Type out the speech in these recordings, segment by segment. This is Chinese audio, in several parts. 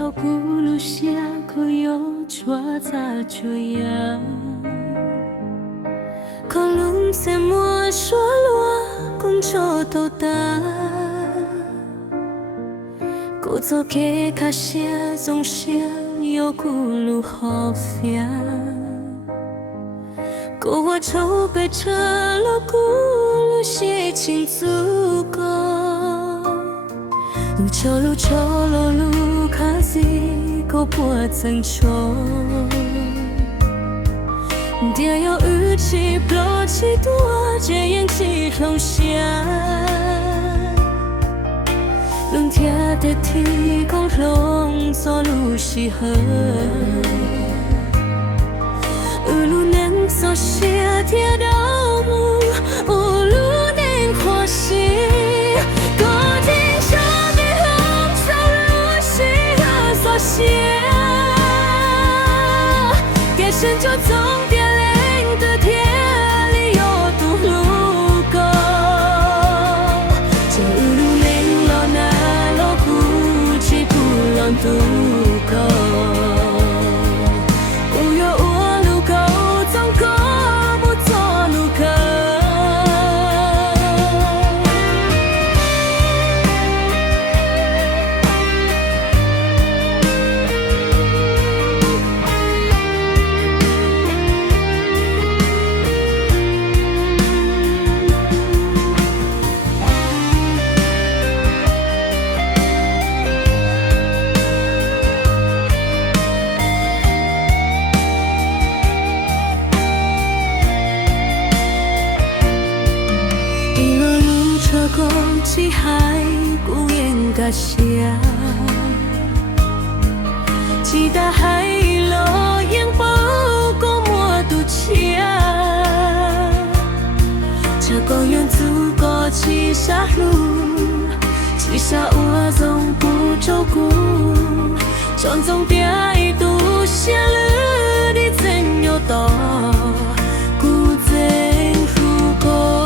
好咕噜下可有抓杂追呀？可龙在莫说罗公就都大，故作给卡些总是有咕噜好烦。故我筹备车了咕噜些情足够。路抽路卡西够破曾愁，爹有雨气不起多，这样起龙下，龙天的天空龙走路西河，路能走些铁道路，路能活西。给神就总点亮的天里有堵路沟，这路能老难老苦，chỉ不让渡沟，不有我路沟，总沟不做路沟。起海孤雁嘎下，几大海落烟包过莫渡桥，这公园足够起沙路，起沙我总不照顾，种种别一度下了的怎有道，孤怎如果。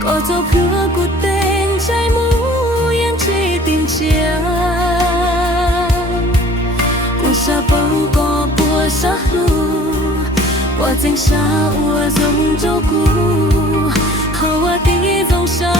có dấu cửa của tên trai mũ yang chỉ tình chia cùng sa bầu có bùa sa lu qua danh sa ua dòng châu cũ hầu tí dòng sa